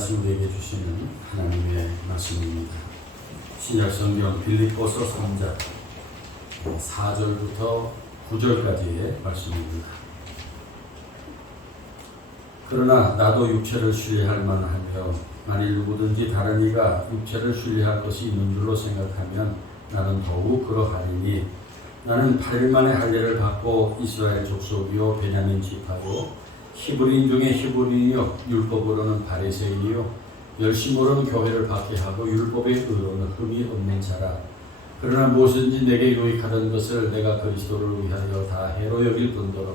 말씀 우리에게 주시는 하나님의 말씀입니다. 신약성경 빌립보서 3장 4절부터 9절까지의 말씀입니다. 그러나 나도 육체를 신뢰할 만하며 만일 누구든지 다른 이가 육체를 신뢰할 것이 있는 줄로 생각하면 나는 더욱 그러하리니 나는 8일 만에 할례를 받고 이스라엘 족속이요 베냐민 지파요 히브리인 중에 히브리인이요 율법으로는 바리새인이요 열심으로는 교회를 받게 하고 율법의 의로는 흠이 없는 자라. 그러나 무엇인지 내게 유익하던 것을 내가 그리스도를 위하여 다 해로 여길 뿐더러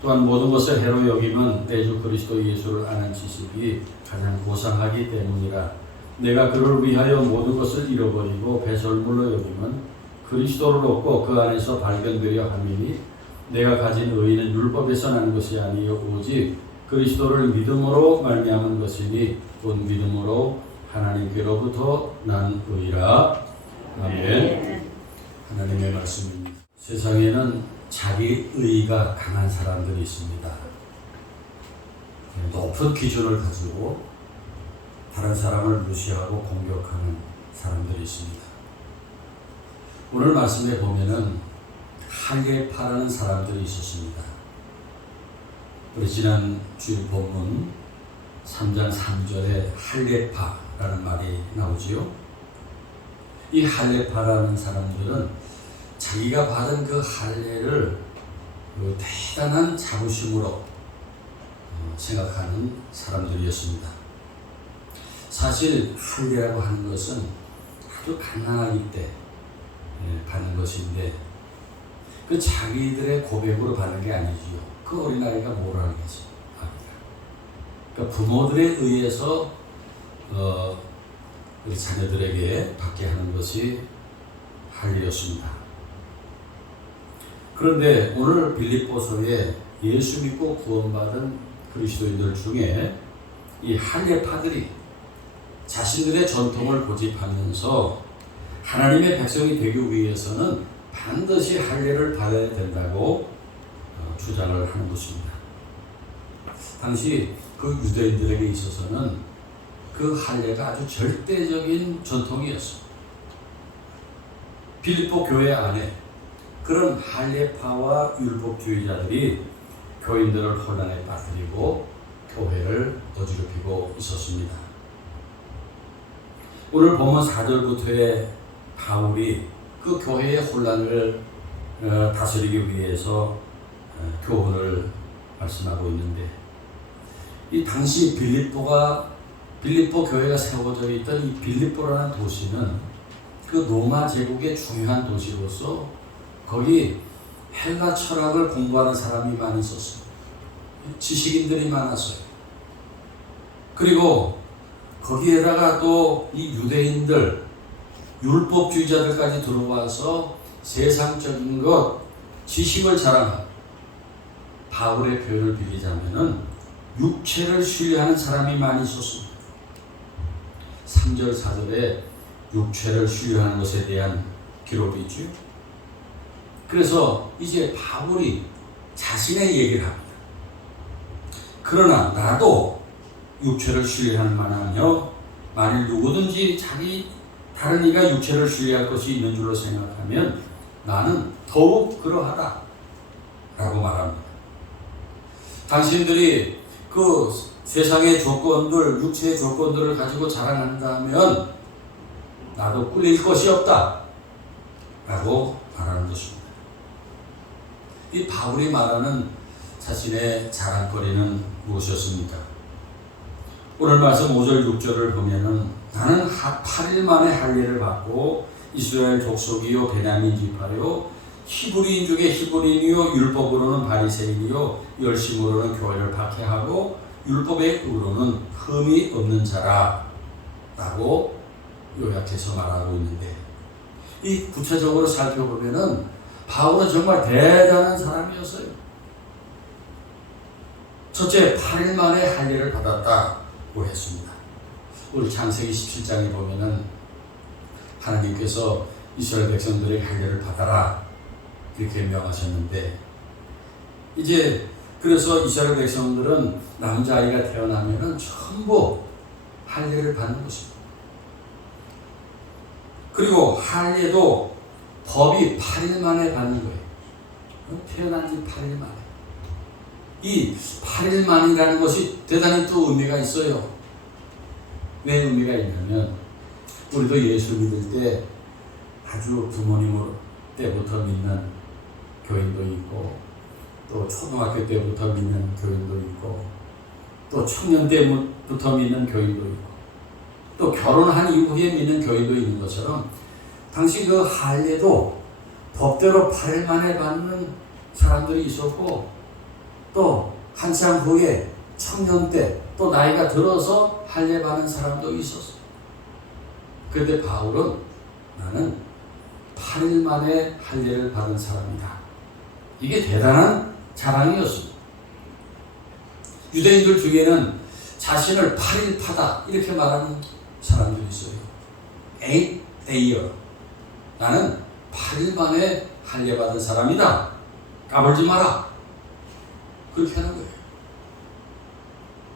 또한 모든 것을 해로 여김은 내 주 그리스도 예수를 아는 지식이 가장 고상하기 때문이라. 내가 그를 위하여 모든 것을 잃어버리고 배설물로 여김은 그리스도를 얻고 그 안에서 발견되려 함이니 내가 가진 의의는 율법에서 난 것이 아니요 오직 그리스도를 믿음으로 말미암은 것이니 곧 믿음으로 하나님께로부터 난 의라. 아멘. 하나님의 말씀입니다. 세상에는 자기 의의가 강한 사람들이 있습니다. 높은 기준을 가지고 다른 사람을 무시하고 공격하는 사람들이 있습니다. 오늘 말씀에 보면은 할례파라는 사람들이 있었습니다. 우리 지난 주일 본문 3장 3절에 할례파라는 말이 나오지요. 이 할례파라는 사람들은 자기가 받은 그 할례를 대단한 자부심으로 생각하는 사람들이었습니다. 사실 할례라고 하는 것은 아주 가난하기 때 받는 것인데 그 자기들의 고백으로 받는 게 아니지요. 그 어린아이가 뭘 알겠어요. 그러니까 부모들에 의해서 우리 자녀들에게 받게 하는 것이 할례였습니다. 그런데 오늘 빌립보서에 예수 믿고 구원받은 그리스도인들 중에 이 할례파들이 자신들의 전통을 고집하면서 하나님의 백성이 되기 위해서는 반드시 할례를 받아야 된다고 주장을 하는 것입니다. 당시 그 유대인들에게 있어서는 그 할례가 아주 절대적인 전통이었습니다. 빌립보 교회 안에 그런 할례파와 율법주의자들이 교인들을 혼란에 빠뜨리고 교회를 어지럽히고 있었습니다. 오늘 본문 4절부터의 바울이 그 교회의 혼란을 다스리기 위해서 교훈을 말씀하고 있는데, 이 당시 빌립보 교회가 세워져 있던 이 빌립보라는 도시는 그 로마 제국의 중요한 도시로서 거기 헬라 철학을 공부하는 사람이 많이 있었어요. 지식인들이 많았어요. 그리고 거기에다가 또 이 유대인들, 율법주의자들까지 들어와서 세상적인 것, 지식을 자랑하고, 바울의 표현을 빌리자면은 육체를 신뢰하는 사람이 많이 있었습니다. 3절, 4절에 육체를 신뢰하는 것에 대한 기록이 있죠. 그래서 이제 바울이 자신의 얘기를 합니다. 그러나 나도 육체를 신뢰할 만하며 만일 누구든지 다른 이가 육체를 신뢰할 것이 있는 줄로 생각하면 나는 더욱 그러하다 라고 말합니다. 당신들이 그 세상의 조건들, 육체의 조건들을 가지고 자랑한다면 나도 꿀릴 것이 없다 라고 말하는 것입니다. 이 바울이 말하는 자신의 자랑거리는 무엇이었습니까? 오늘 말씀 5절 6절을 보면은 나는 8일 만에 할례를 받고 이스라엘 족속이요 베냐민 지파요 히브리인 중에 히브리인이요 율법으로는 바리새인이요 열심으로는 교회를 박해하고 율법의 의로는 흠이 없는 자라 라고 요약해서 말하고 있는데, 이 구체적으로 살펴보면은 바울은 정말 대단한 사람이었어요. 첫째, 8일 만에 할례를 받았다고 했습니다. 우리 창세기 17장에 보면은 하나님께서 이스라엘 백성들에게 할례를 받아라 이렇게 명하셨는데, 이제 그래서 이스라엘 백성들은 남자아이가 태어나면은 전부 할례를 받는 것입니다. 그리고 할례도 법이 8일 만에 받는 거예요. 태어난 지 8일 만에. 이 8일 만이라는 것이 대단히 또 의미가 있어요. 왜 의미가 있냐면 우리도 예수 믿을 때 아주 부모님 때부터 믿는 교인도 있고 또 초등학교 때부터 믿는 교인도 있고 또 청년 때부터 믿는 교인도 있고 또 결혼한 이후에 믿는 교인도 있는 것처럼 당시 그 할례도 법대로 8일 만에 받는 사람들이 있었고 또 한참 후에 청년 때 또 나이가 들어서 할례 받는 사람도 있었어요. 그런데 바울은 나는 8일 만에 할례를 받은 사람이다. 이게 대단한 자랑이었습니다. 유대인들 중에는 자신을 8일파다 이렇게 말하는 사람들이 있어요. 8dayer. 나는 8일 만에 할례 받은 사람이다. 까불지 마라. 그렇게 하는 거예요.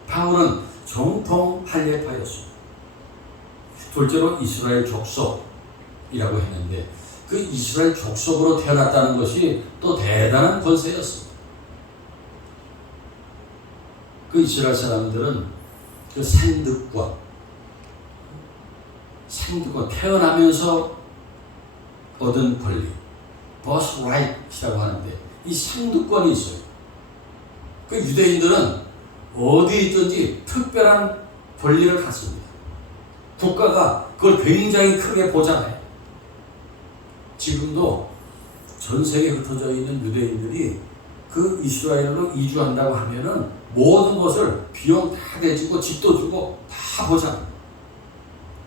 바울은 정통 할례파였습니다. 둘째로 이스라엘 족속이라고 했는데 그 이스라엘 족속으로 태어났다는 것이 또 대단한 권세였습니다. 그 이스라엘 사람들은 그 생득권, 태어나면서 얻은 권리, birthright이라고 하는데 이 생득권이 있어요. 그 유대인들은 어디 있든지 특별한 권리를 갖습니다. 국가가 그걸 굉장히 크게 보장해요. 지금도 전 세계에 흩어져 있는 유대인들이 그 이스라엘로 이주한다고 하면은 모든 것을 비용 다 대주고 집도 주고 다 보장합니다.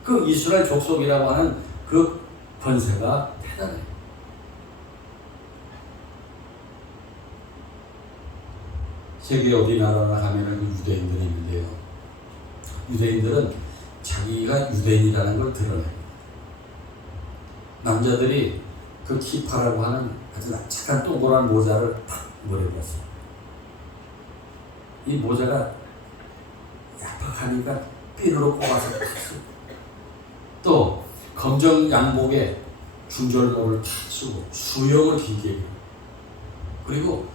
그 이스라엘 족속이라고 하는 그 권세가 대단해요. 세계 어디 나라나 가면은 유대인들이 있는데요. 유대인들은 자기가 유대인이라는 걸 드러냅니다. 남자들이 그 키파라고 하는 아주 납작한 동그란 모자를 탁 머리봤어요. 이 모자가 얄팍하니까 핀으로 꼽아서 탁 쓰고 또 검정 양복에 중절모를 탁 쓰고 수염을 길게 해요. 그리고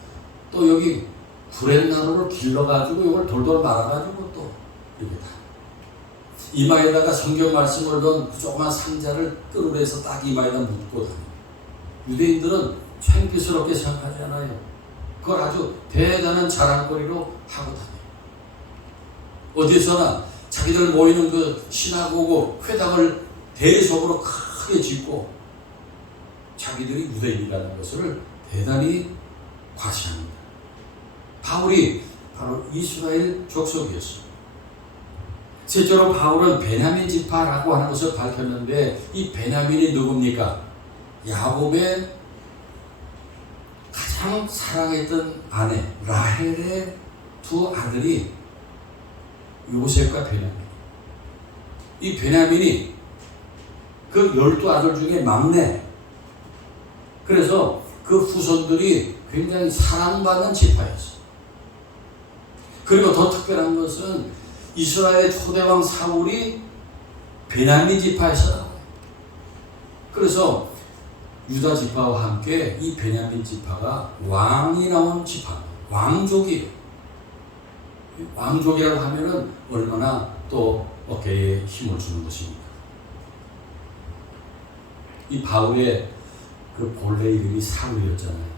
또 여기 구렛나루를 길러가지고 이걸 돌돌 말아가지고 또 이렇게 다 이마에다가 성경 말씀을 넣은 그 조그만 상자를 끈으로 딱 이마에다 묶고 다녀요. 유대인들은 창피스럽게 생각하지 않아요. 그걸 아주 대단한 자랑거리로 하고 다녀요. 어디서나 자기들 모이는 그 시나고그 회당을 대리석으로 크게 짓고 자기들이 유대인이라는 것을 대단히 과시합니다. 바울이 바로 이스라엘 족속이었습니다. 실제로 바울은 베냐민 지파라고 하는 것을 밝혔는데 이 베냐민이 누굽니까? 야곱의 가장 사랑했던 아내 라헬의 두 아들이 요셉과 베냐민. 이 베냐민이 그 12아들 중에 막내. 그래서 그 후손들이 굉장히 사랑받는 지파였어요. 그리고 더 특별한 것은 이스라엘의 초대왕 사울이 베냐민 지파에서 나와요. 그래서 유다 지파와 함께 이 베냐민 지파가 왕이 나온 지파, 왕족이에요. 왕족이라고 하면은 얼마나 또 어깨에 힘을 주는 것입니까? 이 바울의 그 본래 이름이 사울이었잖아요.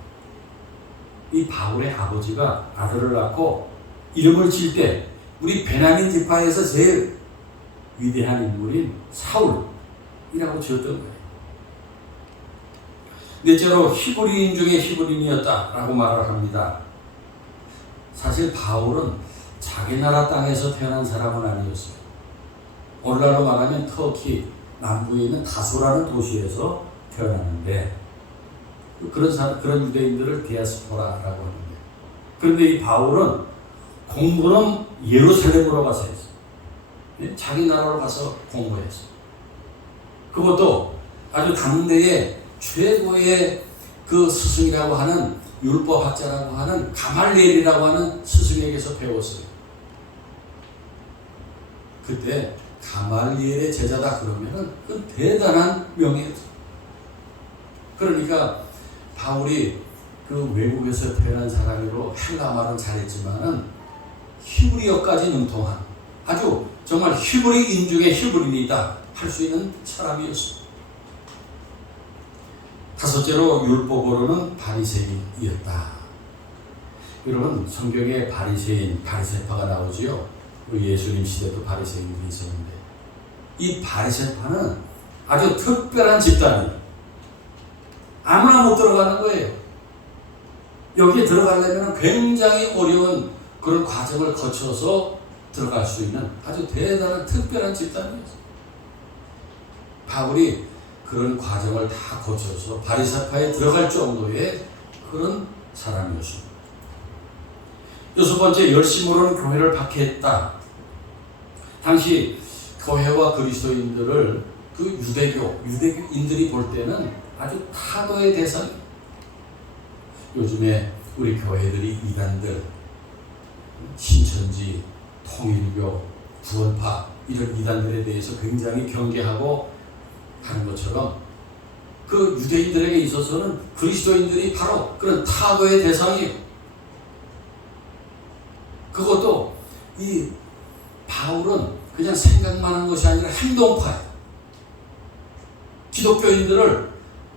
이 바울의 아버지가 아들을 낳고 이름을 질 때 우리 베냐민 지파에서 제일 위대한 인물인 사울이라고 지었던 거예요. 넷째로 히브리인 중에 히브리인이었다라고 말을 합니다. 사실 바울은 자기 나라 땅에서 태어난 사람은 아니었어요. 오늘날로 말하면 터키 남부에 있는 다소라는 도시에서 태어났는데 그런 유대인들을 디아스포라라고 하는데, 그런데 이 바울은 공부는 예루살렘으로 가서 했어요. 자기 나라로 가서 공부했어요. 그것도 아주 당대의 최고의 그 스승이라고 하는 율법학자라고 하는 가말리엘이라고 하는 스승에게서 배웠어요. 그때 가말리엘의 제자다 그러면은 그 대단한 명예였어요. 그러니까 바울이 그 외국에서 태어난 사람으로 헬라 말은 잘했지만은 히브리어까지 능통한 아주 정말 히브리인 중에 히브리인이다 할 수 있는 사람이었습니다. 다섯째로 율법으로는 바리새인이었다. 여러분 성경에 바리새인, 바리새파가 나오지요. 우리 예수님 시대도 바리새인들이 있었는데 이 바리새파는 아주 특별한 집단이에요. 아무나 못 들어가는 거예요. 여기에 들어가려면 굉장히 어려운 그런 과정을 거쳐서 들어갈 수 있는 아주 대단한 특별한 집단이었어요. 바울이 그런 과정을 다 거쳐서 바리새파에 들어갈 정도의 그런 사람이었습니다. 여섯 번째, 열심으로는 교회를 박해했다. 당시 교회와 그리스도인들을 그 유대교인들이 볼 때는 아주 타도의 대상이에요. 요즘에 우리 교회들이 이단들, 신천지, 통일교, 구원파 이런 이단들에 대해서 굉장히 경계하고 하는 것처럼 그 유대인들에게 있어서는 그리스도인들이 바로 그런 타도의 대상이에요. 그것도 이 바울은 그냥 생각만 한 것이 아니라 행동파예요. 기독교인들을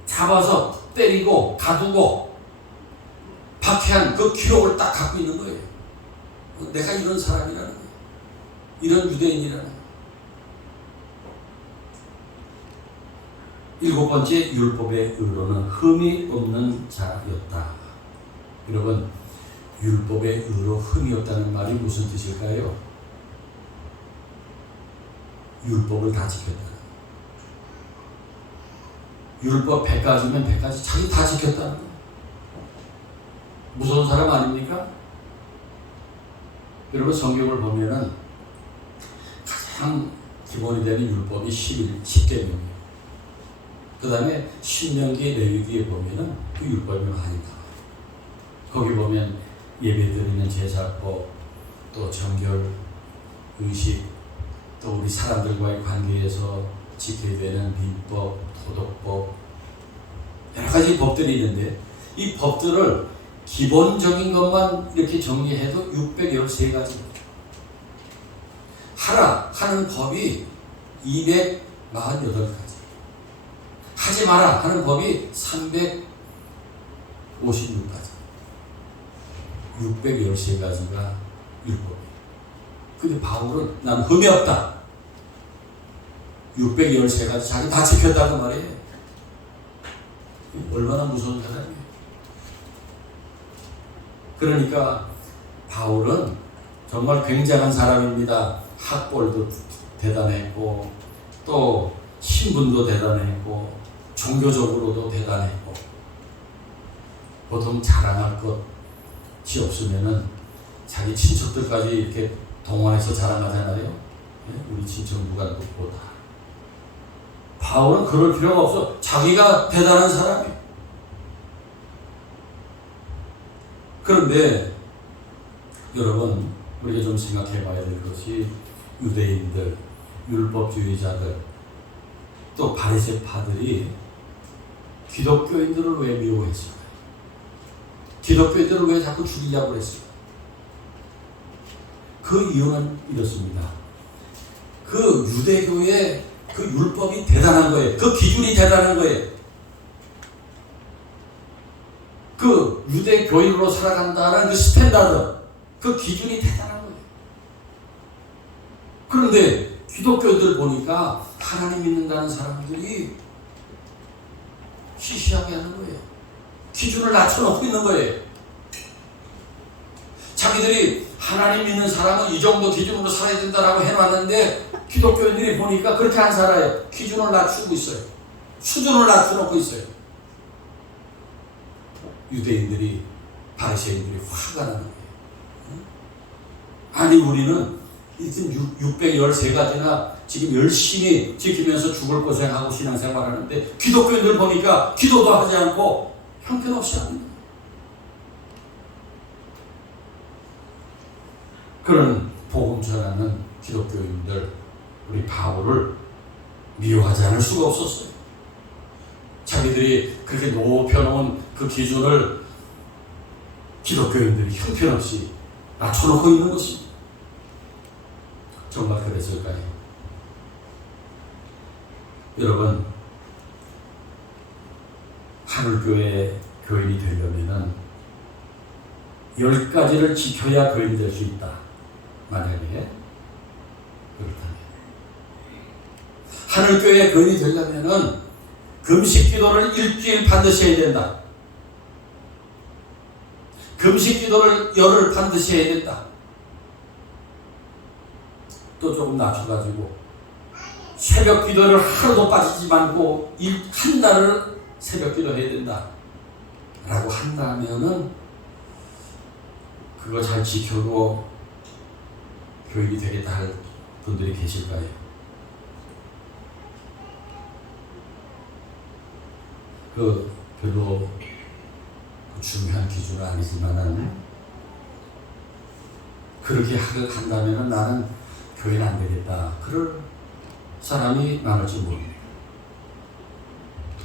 잡아서 때리고 가두고 박해한 그 기록을 딱 갖고 있는 거예요. 내가 이런 사람이라는 거예요. 이런 유대인이라는 거예요. 일곱 번째, 율법의 의로는 흠이 없는 자였다. 여러분, 율법의 의로 흠이 없다는 말이 무슨 뜻일까요? 율법을 다 지켰다. 율법 100가지면 100가지 자기 다 지켰다는 거예요. 무서운 사람 아닙니까? 여러분 성경을 보면은 가장 기본이 되는 율법이 10계명이에요. 그 다음에 신명기, 레위기에 보면은 그 율법이 많이 나와요. 거기 보면 예배드리는 제사법, 또 정결, 의식, 또 우리 사람들과의 관계에서 지켜야 되는 민법, 도덕법, 여러 가지 법들이 있는데 이 법들을 기본적인 것만 이렇게 정리해도 613가지입니다. 하라 하는 법이 248가지. 하지 마라 하는 법이 356가지. 613가지가 율법이에요. 근데 바울은 난 흠이 없다. 613가지 자기 다 지켰다고 말이에요. 얼마나 무서운 사람이에요. 그러니까 바울은 정말 굉장한 사람입니다. 학벌도 대단했고 또 신분도 대단했고 종교적으로도 대단했고 보통 자랑할 것이 없으면은 자기 친척들까지 이렇게 동원해서 자랑하잖아요. 우리 친척 누가 누구다. 바울은 그럴 필요가 없어. 자기가 대단한 사람이에요. 그런데 여러분 우리가 좀 생각해 봐야 될 것이 유대인들, 율법주의자들, 또 바리새파들이 기독교인들을 왜 미워했을까요? 기독교인들을 왜 자꾸 죽이려고 했을까요? 그 이유는 이렇습니다. 그 유대교의 그 율법이 대단한 거예요. 그 기준이 대단한 거예요. 그 유대교인으로 살아간다는 그 스탠다드, 그 기준이 대단한 거예요. 그런데 기독교인들 보니까 하나님 믿는다는 사람들이 시시하게 하는 거예요. 기준을 낮춰놓고 있는 거예요. 자기들이 하나님 믿는 사람은 이 정도 기준으로 살아야 된다라고 해놨는데 기독교인들이 보니까 그렇게 안 살아요. 기준을 낮추고 있어요. 수준을 낮춰놓고 있어요. 유대인들이, 바리새인들이 화가 나는 거예요. 아니 우리는 613가지나 지금 열심히 지키면서 죽을 고생하고 신앙생활하는데 기독교인들 보니까 기도도 하지 않고 형편없이 하는 거예요. 그런 복음 전하는 기독교인들, 우리 바울을 미워하지 않을 수가 없었어요. 자기들이 그렇게 높여놓은 그 기준을 기독교인들이 형편없이 낮춰놓고 있는 것입니다. 정말 그랬을까요? 여러분, 하늘교회 교인이 되려면 10가지를 지켜야 교인이 될 수 있다. 만약에 그렇다면 하늘교회 교인이 되려면 금식 기도를 일주일 반드시 해야 된다. 금식 기도를 열흘 반드시 해야 된다. 또 조금 낮춰가지고 새벽 기도를 하루도 빠지지 말고 한 달을 새벽 기도 해야 된다 라고 한다면은 그거 잘 지켜도 교인이 되겠다 할 분들이 계실까요? 그 별로 중요한 기준은 아니지만은 그렇게 한다면은 나는 교회는 안 되겠다. 그럴 사람이 많을지 모릅니다.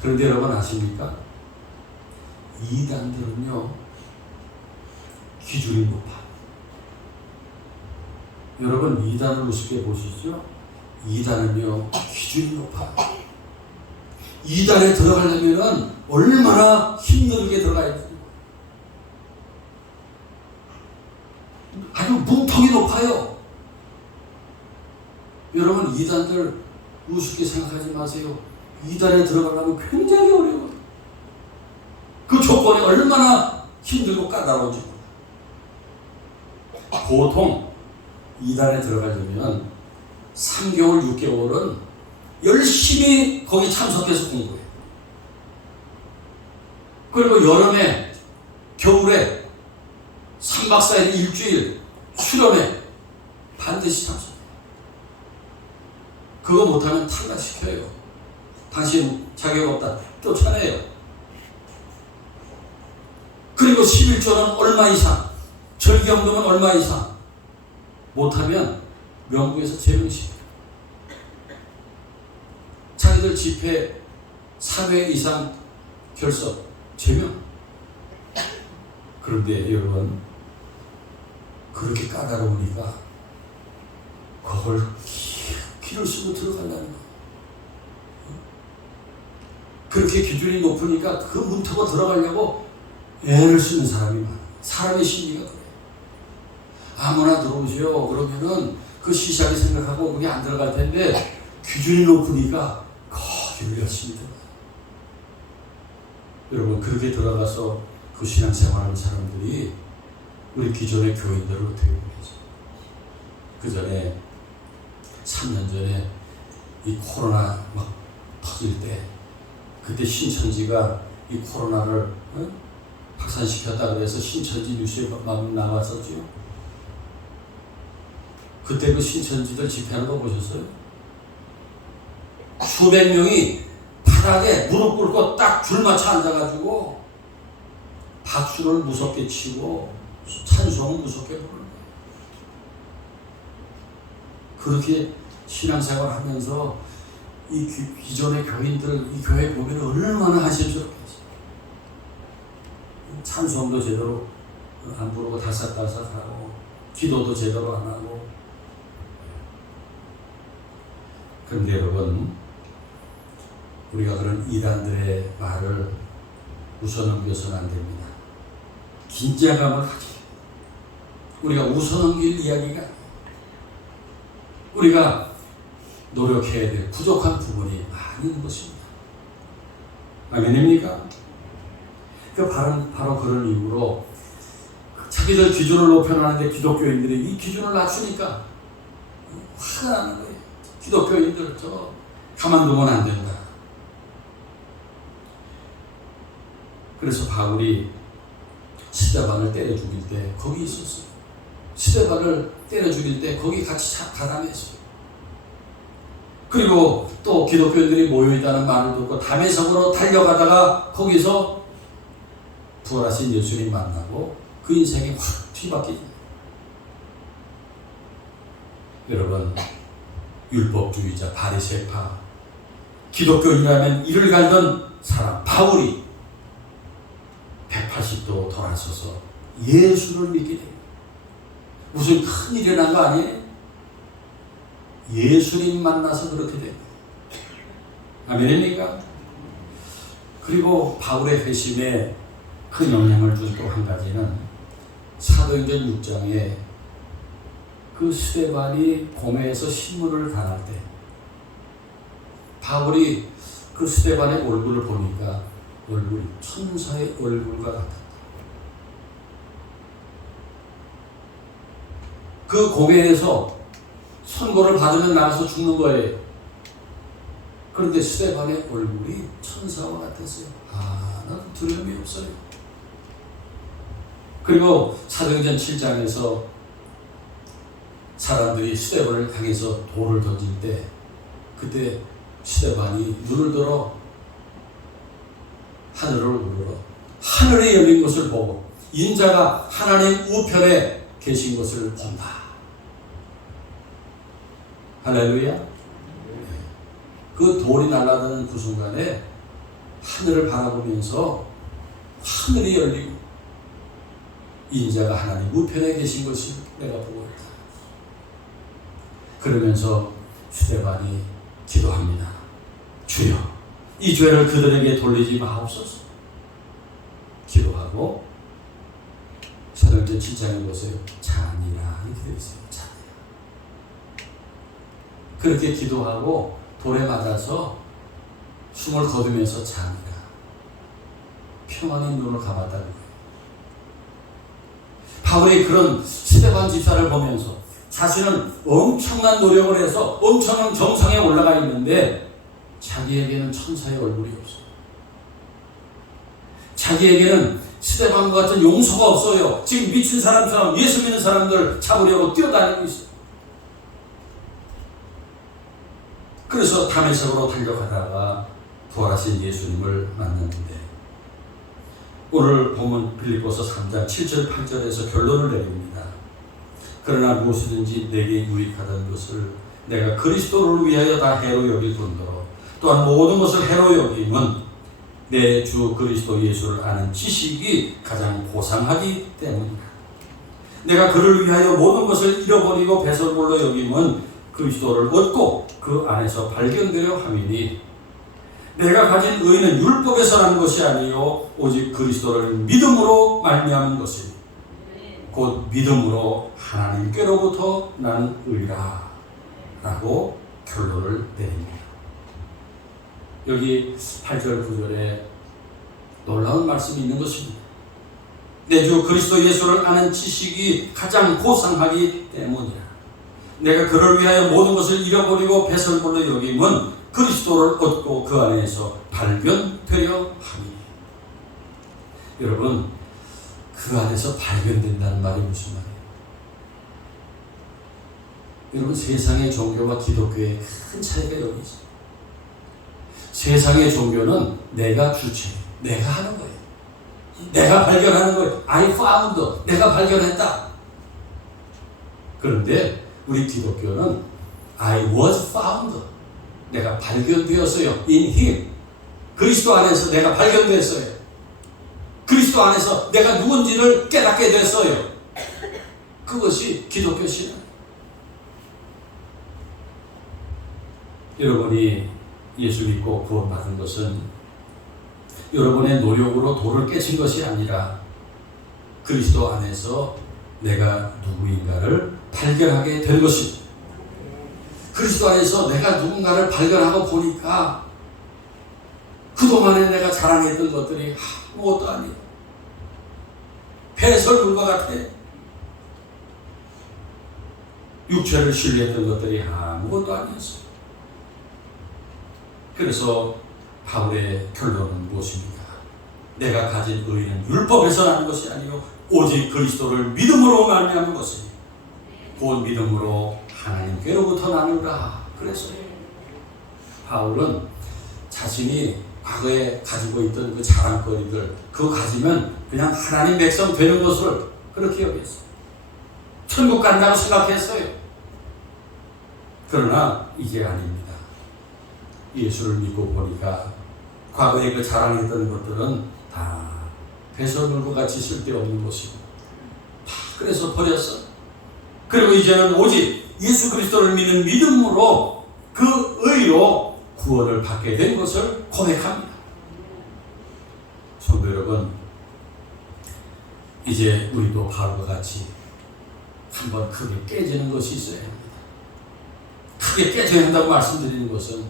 그런데 여러분 아십니까? 이단들은요, 기준이 높아. 여러분 이단을 우습게 보시죠? 이단은요, 기준이 높아. 이단에 들어가려면 얼마나 힘들게 들어가야 돼요. 아주 문턱이 높아요. 여러분 이단들 우습게 생각하지 마세요. 이단에 들어가려면 굉장히 어려워요. 그 조건이 얼마나 힘들고 까다로운지. 보통 이단에 들어가려면 3개월, 6개월은 열심히 거기 참석해서 공부해요. 그리고 여름에, 겨울에 3박 4일 일주일 수련회 반드시 참석해요. 그거 못하면 탈락시켜요. 당신 자격 없다. 쫓아내요. 그리고 11조는 얼마 이상, 절기연금은 얼마 이상 못하면 명부에서 제명시켜요. 자기들 집회 3회 이상 결석, 제명. 그런데 여러분, 그렇게 까다로우니까 그걸 기를 쓰고 들어가려는 거예요. 그렇게 기준이 높으니까 그 문턱으로 들어가려고 애를 쓰는 사람이 많아요. 사람의 심리가 그래요. 아무나 들어오세요. 그러면은 그 시작이 생각하고 그게 안 들어갈 텐데 기준이 높으니까 거기를 열심히 들어가요. 여러분 그렇게 들어가서 그 신앙생활하는 사람들이 우리 기존의 교인들을 어떻게 보겠어요? 그 전에 3년 전에 이 코로나 막 터질 때 그때 신천지가 이 코로나를 확산시켰다 그래서 신천지 뉴스에 막 나왔었죠. 그때 그 신천지들 집회하는 거 보셨어요? 수백 명이 바닥에 무릎 꿇고 딱 줄 맞춰 앉아가지고 박수를 무섭게 치고 찬송을 무섭게 부르는 거예요. 그렇게 신앙생활 하면서 이 기존의 교인들, 이 교회 보면 얼마나 하실수록 했어요. 찬송도 제대로 안 부르고 다삭다삭하고 기도도 제대로 안 하고. 그런데 여러분, 우리가 그런 이단들의 말을 웃어넘겨서는 안 됩니다. 긴장감을 가지고 우리가 웃어넘길 이야기가 우리가 노력해야 될 부족한 부분이 많이 있는 것입니다. 아멘입니까? 바로 그런 이유로 자기들 기준을 높여놨는데 기독교인들이 이 기준을 낮추니까 화가 나는 거예요. 기독교인들 저 가만두면 안 된다. 그래서 바울이 스데반을 때려 죽일 때 거기 있었어요. 스데반을 때려 죽일 때 거기 같이 가담했어요. 그리고 또 기독교인들이 모여있다는 말을 듣고 담에성으로 달려가다가 거기서 부활하신 예수님 만나고 그 인생이 확 뒤바뀌죠. 여러분, 율법주의자, 바리새파, 기독교인이라면 이를 갈던 사람 바울이 180도 돌아서서 예수를 믿게 됩니다. 무슨 큰 일이 난 거 아니에요? 예수님 만나서 그렇게 됩니다. 아멘입니까? 그리고 바울의 회심에 큰 영향을 준 또 한 가지는 사도행전 6장에 그 스데반이 고매에서 신문을 당할 때 바울이 그 스데반의 얼굴을 보니까 얼굴이 천사의 얼굴과 같았다. 그 고매에서 선고를 받으면 나가서 죽는 거예요. 그런데 스데반의 얼굴이 천사와 같았어요. 나는 두려움이 없어요. 그리고 사도행전 7장에서 사람들이 스데반을 향해서 돌을 던질 때 그때 스데반이 눈을 들어 하늘을 우러러 하늘에 열린 것을 보고 인자가 하나님 우편에 계신 것을 본다. 할렐루야. 그 돌이 날아드는 그 순간에 하늘을 바라보면서 하늘이 열리고 인자가 하나님 우편에 계신 것을 내가 보고 있다. 그러면서 스데반이 기도합니다. 주여, 이 죄를 그들에게 돌리지 마옵소서. 기도하고 사도행전 7장에 보세요. 잔이라 이렇게 되어 있어요. 잔이라. 그렇게 기도하고 돌에 맞아서 숨을 거두면서 잔이라 평안히 눈을 감았다는 거예요. 바울이 그런 스데반 집사를 보면서 자신은 엄청난 노력을 해서 엄청난 정상에 올라가 있는데 자기에게는 천사의 얼굴이 없어요. 자기에게는 스데반과 같은 용서가 없어요. 지금 미친 사람처럼 예수 믿는 사람들 잡으려고 뛰어다니고 있어요. 그래서 다메섹으로 달려가다가 부활하신 예수님을 만났는데 오늘 보면 빌립보서 3장 7절 8절에서 결론을 내립니다. 그러나 무엇이든지 내게 유익하던 것을 내가 그리스도를 위하여 다 해로 여길 뿐더러 또한 모든 것을 해로 여김은 내 주 그리스도 예수를 아는 지식이 가장 고상하기 때문이다. 내가 그를 위하여 모든 것을 잃어버리고 배설물로 여김은 그리스도를 얻고 그 안에서 발견되려 함이니 내가 가진 의는 율법에서 난 것이 아니요 오직 그리스도를 믿음으로 말미암은 것이니 곧 믿음으로 하나님께로부터 난 의라 라고 결론을 내립니다. 여기 8절 9절에 놀라운 말씀이 있는 것입니다. 내 주 그리스도 예수를 아는 지식이 가장 고상하기 때문이라. 내가 그를 위하여 모든 것을 잃어버리고 배설물로 여김은 그리스도를 얻고 그 안에서 발견되려 함이니. 여러분, 그 안에서 발견된다는 말이 무슨 말이에요? 여러분, 세상의 종교와 기독교의 큰 차이가 여기 있어요. 세상의 종교는 내가 주체예요. 내가 하는 거예요. 내가 발견하는 거예요. I found. 내가 발견했다. 그런데 우리 기독교는 I was found. 내가 발견되었어요. In Him. 그리스도 안에서 내가 발견됐어요. 그리스도 안에서 내가 누군지를 깨닫게 됐어요. 그것이 기독교 신앙. 여러분이 예수 믿고 구원받은 것은 여러분의 노력으로 돌을 깨친 것이 아니라 그리스도 안에서 내가 누구인가를 발견하게 된 것입니다. 그리스도 안에서 내가 누군가를 발견하고 보니까 그동안에 내가 자랑했던 것들이 아무것도 아니에요. 배설물과 같아. 육체를 신뢰했던 것들이 아무것도 아니었어요. 그래서 바울의 결론은 무엇입니까? 내가 가진 의는 율법에서 나는 것이 아니요 오직 그리스도를 믿음으로 말미암은 것이니 곧 믿음으로 하나님께로부터 나누라. 그래서 바울은 자신이 과거에 가지고 있던 그 자랑거리들 그거 가지면 그냥 하나님 백성 되는 것을 그렇게 여겼어요. 천국 간다고 생각했어요. 그러나 이제 아닙니다. 예수를 믿고 보니까 과거에 그 자랑했던 것들은 다 배설물과 같이 쓸데없는 것이고 다 그래서 버렸어. 그리고 이제는 오직 예수 그리스도를 믿는 믿음으로 그 의로 구원을 받게 된 것을 고백합니다. 성도 여러분, 이제 우리도 바울과 같이 한번 크게 깨지는 것이 있어야 합니다. 크게 깨져야 한다고 말씀드리는 것은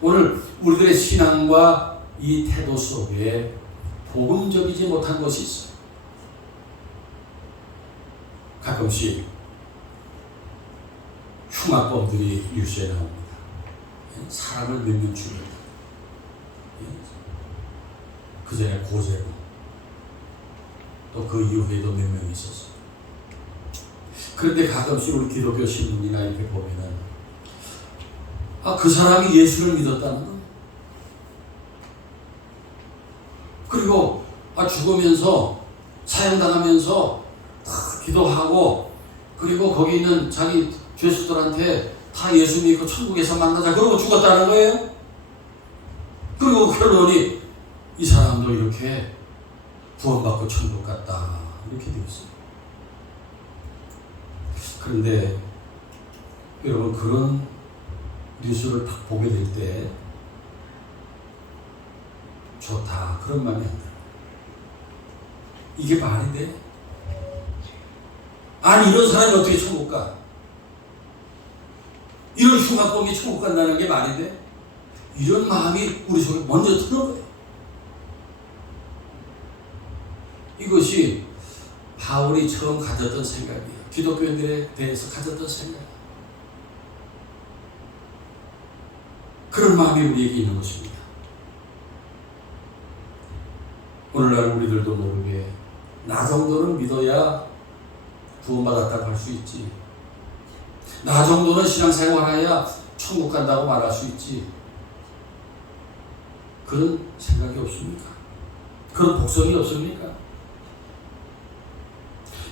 오늘 우리들의 신앙과 이 태도 속에 복음적이지 못한 것이 있어요. 가끔씩 흉악범들이 뉴스에 나옵니다. 사람을 몇 명 죽였다. 그 전에 고재로 또 그 이후에도 몇 명이 있었어요. 그런데 가끔씩 우리 기독교 신문이나 이렇게 보면은 그 사람이 예수를 믿었다는 거예요. 그리고 죽으면서 사형당하면서 기도하고 그리고 거기 있는 자기 죄수들한테 다 예수 믿고 천국에서 만나자 그러고 죽었다는 거예요. 그리고 결론이 이 사람도 이렇게 구원받고 천국 갔다 이렇게 되었어요. 그런데 여러분 그런 뉴스를 딱 보게 될 때 좋다 그런 마음이 안 들어요. 이게 말이 돼? 아니 이런 사람이 어떻게 천국 가? 이런 흉악범이 천국 간다는 게 말이 돼? 이런 마음이 우리 속에 먼저 들어가요. 이것이 바울이 처음 가졌던 생각이에요. 기독교인들에 대해서 가졌던 생각이에요. 그런 마음이 우리에게 있는 것입니다. 오늘날 우리들도 모르게 나 정도는 믿어야 구원받았다고 할 수 있지. 나 정도는 신앙생활해야 천국 간다고 말할 수 있지. 그런 생각이 없습니까? 그런 복성이 없습니까?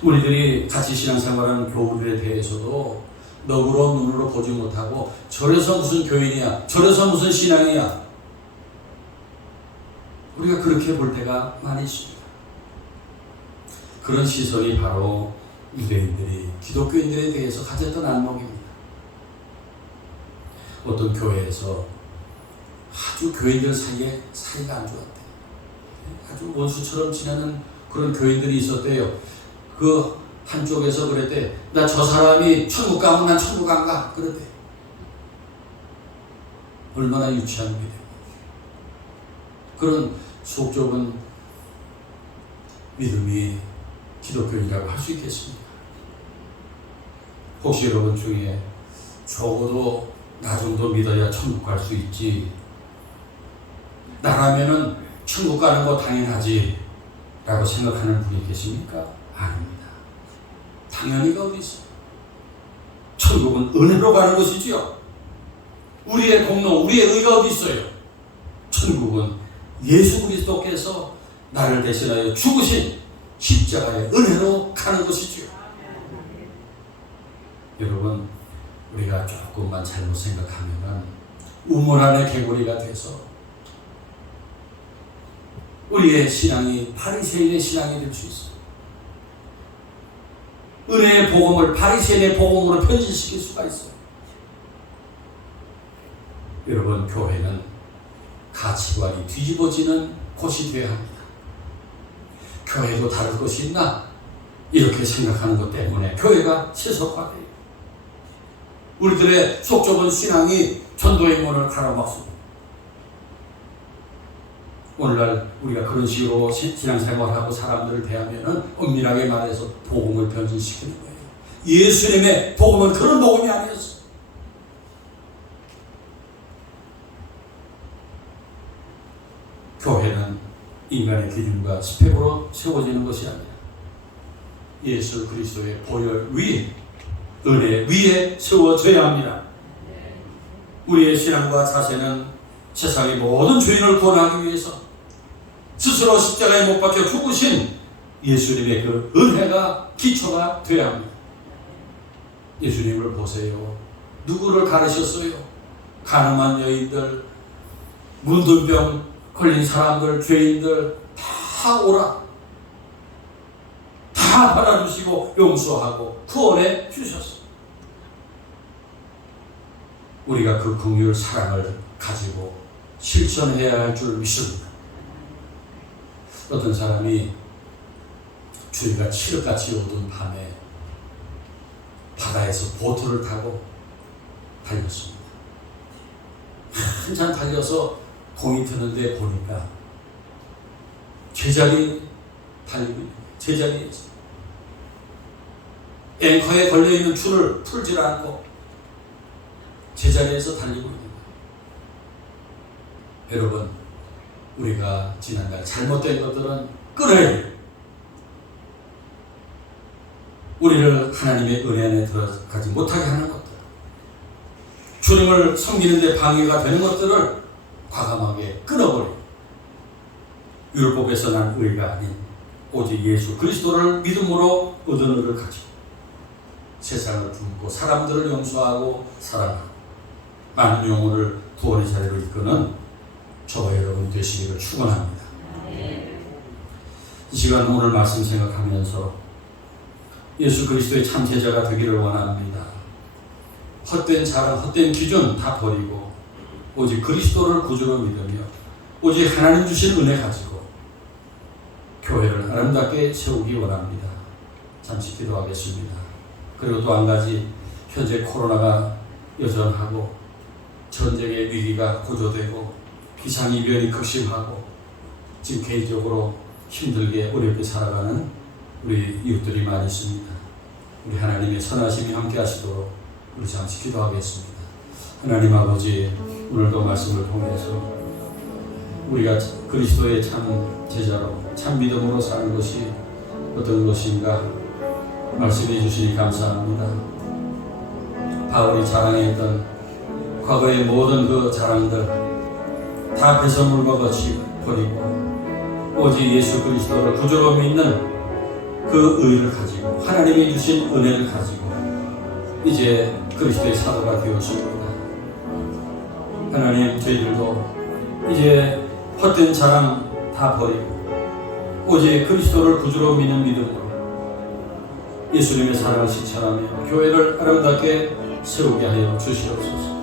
우리들이 같이 신앙생활하는 교우들에 대해서도 너그러운 눈으로 보지 못하고 저래서 무슨 교인이야, 저래서 무슨 신앙이야, 우리가 그렇게 볼 때가 많이 있습니다. 그런 시선이 바로 유대인들이 기독교인들에 대해서 가졌던 안목입니다. 어떤 교회에서 아주 교인들 사이에 사이가 안 좋았대요. 아주 원수처럼 지내는 그런 교인들이 있었대요. 그 한쪽에서 그랬대. 나 저 사람이 천국 가면 난 천국 안 가. 그랬대. 얼마나 유치한 일이에요. 그런 속 좁은 믿음이 기독교인이라고 할 수 있겠습니다. 혹시 여러분 중에 적어도 나 정도 믿어야 천국 갈 수 있지, 나라면은 천국 가는 거 당연하지 라고 생각하는 분이 계십니까? 아닙니다. 당연히가 어디 있어요. 천국은 은혜로 가는 것이지요. 우리의 공로, 우리의 의가 어디 있어요? 천국은 예수 그리스도께서 나를 대신하여 죽으신 십자가의 은혜로 가는 것이지요. 여러분, 우리가 조금만 잘못 생각하면 우물 안에 개구리가 돼서 우리의 신앙이 바리새인의 신앙이 될 수 있어요. 은혜의 복음을 바리새인의 복음으로 변질시킬 수가 있어요. 여러분, 교회는 가치관이 뒤집어지는 곳이 되어야 합니다. 교회도 다를 것이 있나? 이렇게 생각하는 것 때문에 교회가 세속화돼요. 우리들의 속 좁은 신앙이 전도의 문을 가로막습니다. 오늘날 우리가 그런 식으로 신앙생활하고 사람들을 대하면은 엄밀하게 말해서 복음을 변질시키는 거예요. 예수님의 복음은 그런 복음이 아니었어요. 교회는 인간의 기준과 스펙으로 세워지는 것이 아니라 예수 그리스도의 보혈 위에, 은혜 위에 세워져야 합니다. 우리의 신앙과 자세는 세상의 모든 죄인을 구원하기 위해서 스스로 십자가에 못 박혀 죽으신 예수님의 그 은혜가 기초가 되어야 합니다. 예수님을 보세요. 누구를 가르쳤어요? 가늠한 여인들, 문둥병 걸린 사람들, 죄인들 다 오라. 다 받아주시고 용서하고 구원해 주셨어요. 우리가 그 긍휼 사랑을 가지고 실천해야 할 줄 믿습니다. 어떤 사람이 추위가 칠흑같이 오던 밤에 바다에서 보트를 타고 달렸습니다. 한참 달려서 공이 트는데 보니까 제자리 달리고 있는 거예요. 제자리에 앵커에 걸려있는 줄을 풀지 않고 제자리에서 달리고 있는 거예요. 여러분, 우리가 지난날 잘못된 것들은 끊어야 돼요. 우리를 하나님의 은혜 안에 들어가지 못하게 하는 것들, 주님을 섬기는 데 방해가 되는 것들을 과감하게 끊어버려요. 율법에서 난 의가 아닌 오직 예수 그리스도를 믿음으로 얻은 의를 가지고 세상을 품고 사람들을 용서하고 사랑하고 많은 영혼을 구원의 자리로 이끄는 저와 여러분 되시기를 축원합니다. 이 시간 오늘 말씀 생각하면서 예수 그리스도의 참 제자가 되기를 원합니다. 헛된 자랑, 헛된 기준 다 버리고 오직 그리스도를 구주로 믿으며 오직 하나님 주신 은혜 가지고 교회를 아름답게 세우기 원합니다. 잠시 기도하겠습니다. 그리고 또 한 가지, 현재 코로나가 여전하고 전쟁의 위기가 고조되고 기상이변이 극심하고 지금 개인적으로 힘들게 어렵게 살아가는 우리 이웃들이 많이 있습니다. 우리 하나님의 선하심이 함께 하시도록 우리 잠시 기도하겠습니다. 하나님 아버지, 오늘도 말씀을 통해서 우리가 그리스도의 참 제자로 참 믿음으로 사는 것이 어떤 것인가 말씀해 주시니 감사합니다. 바울이 자랑했던 과거의 모든 그 자랑들 다 배설물과 같이 버리고 오직 예수 그리스도를 구주로 믿는 그 의를 가지고 하나님이 주신 은혜를 가지고 이제 그리스도의 사도가 되었습니다. 하나님, 저희들도 이제 헛된 자랑 다 버리고 오직 그리스도를 구주로 믿는 믿음으로 예수님의 사랑을 실천하며 교회를 아름답게 세우게 하여 주시옵소서.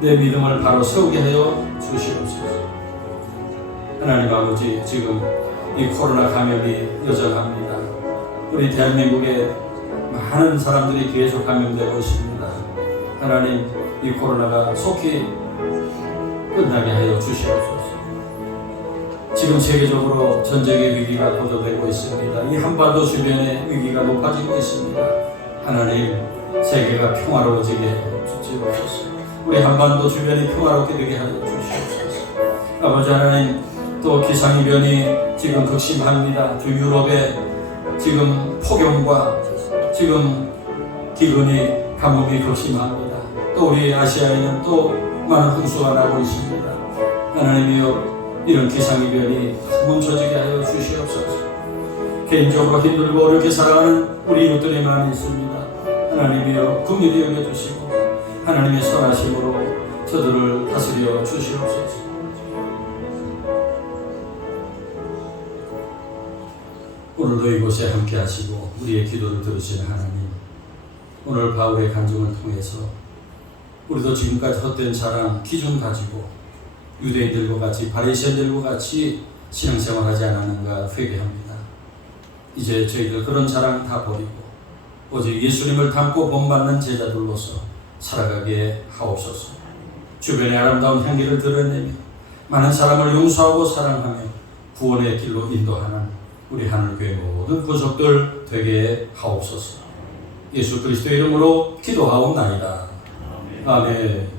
내 믿음을 바로 세우게 하여 주시옵소서. 하나님 아버지, 지금 이 코로나 감염이 여전합니다. 우리 대한민국에 많은 사람들이 계속 감염되고 있습니다. 하나님, 이 코로나가 속히 끝나게 하여 주시옵소서. 지금 세계적으로 전쟁의 위기가 고조되고 있습니다. 이 한반도 주변의 위기가 높아지고 있습니다. 하나님, 세계가 평화로워지게 하여 주시옵소서. 우리 한반도 주변이 평화롭게 되게 하여 주시옵소서. 아버지 하나님, 또 기상이변이 지금 극심합니다. 주 유럽에 지금 폭염과 지금 기근이 가뭄이 극심합니다. 또 우리 아시아에는 또 많은 홍수가 나고 있습니다. 하나님이여, 이런 기상이변이 멈춰지게 하여 주시옵소서. 개인적으로 힘들고 어렵게 살아가는 우리 이웃들이 많이 있습니다. 하나님이여, 긍휼히 여겨주시고 하나님의 선하심으로 저들을 다스려 주시옵소서. 오늘도 이곳에 함께 하시고 우리의 기도를 들으시는 하나님, 오늘 바울의 간증을 통해서 우리도 지금까지 헛된 자랑, 기준 가지고 유대인들과 같이 바리새인들과 같이 신앙생활하지 않았는가 회개합니다. 이제 저희들 그런 자랑 다 버리고 오직 예수님을 닮고 본받는 제자들로서 살아가게 하옵소서. 주변의 아름다운 향기를 드러내며 많은 사람을 용서하고 사랑하며 구원의 길로 인도하는 우리 하늘교회 모든 구속들 되게 하옵소서. 예수 그리스도 이름으로 기도하옵나이다. 아멘.